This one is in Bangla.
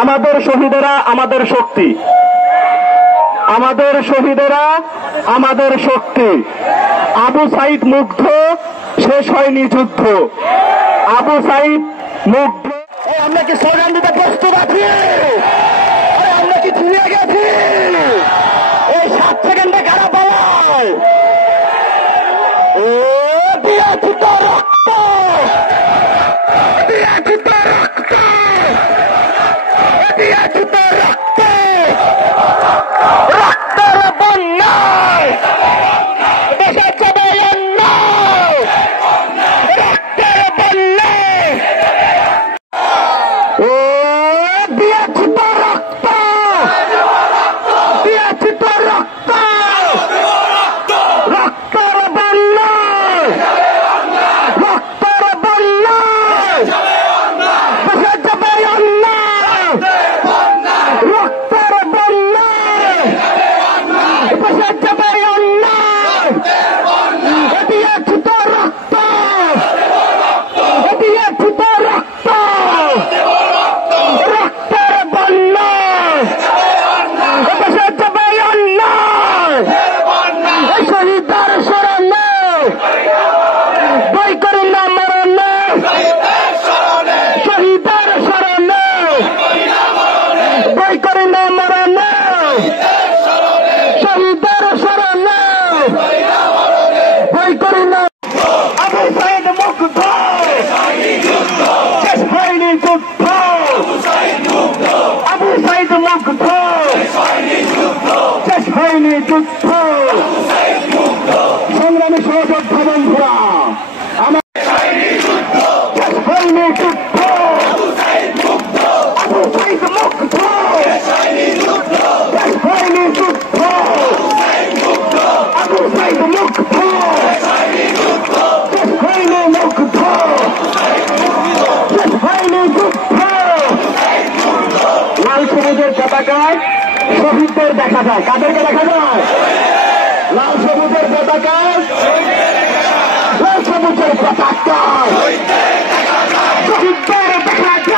আমাদের শহীদেরা আমাদের শক্তি, আমাদের শহীদেরা আমাদের শক্তি। আবু সাইদ মুগ্ধ, শেষ হয়নি যুদ্ধ। আবু সাইদ মুগ্ধ। আমরা কি স্লোগান দিতে প্রস্তুত আছি? আমরা কি চিনিয়ে গেছি? এই 7 সেকেন্ডে কারা পালায়? দিয়েছি তো রক্ত, দিয়েছি তো রক্ত, দিয়েছি তো রক্ত, রক্তের বন্যায় দেশে যাবে অন্যায়, রক্তের বন্যায়। ও দিয়েছি তো রক্ত, দিয়েছি তো রক্ত, রক্তের বন্যায়, রক্তের বন্যায় দেশে যাবে অন্যায়, রক্তের বন্যায় দেশে যাবে অন্যায়। দিয়েছি তো রক্ত, দিয়েছি তো রক্ত, রক্তের বন্যায় দেশে যাবে অন্যায়। শহীদের স্মরণে বই করি না মরণে, শহীদের স্মরণে বই করি না মরণে, শহীদের স্মরণে বই করি না। আবু সাইদ মুগ্ধ, শেষ হয়নি যুদ্ধ। আবু সাইদ মুগ্ধ, শেষ হয়নি যুদ্ধ। সংগ্রামী সহযোদ্ধা বন্ধুরা, আমার শেষ হয়নি যুদ্ধ। আবু সাইদ মুগ্ধ, শেষ হয়নি যুদ্ধ। আবু সাইদ মুগ্ধ, শেষ হয়নি মুগ্ধ, শেষ হয়নি যুদ্ধ। লাল সবুজের পতাকায় শহীদদের দেখা যায়। কাদেরকে দেখা যায়? লাল সবুজের পতাকায়, লাল সবুজের পতাকায় শহীদদের দেখা যায়।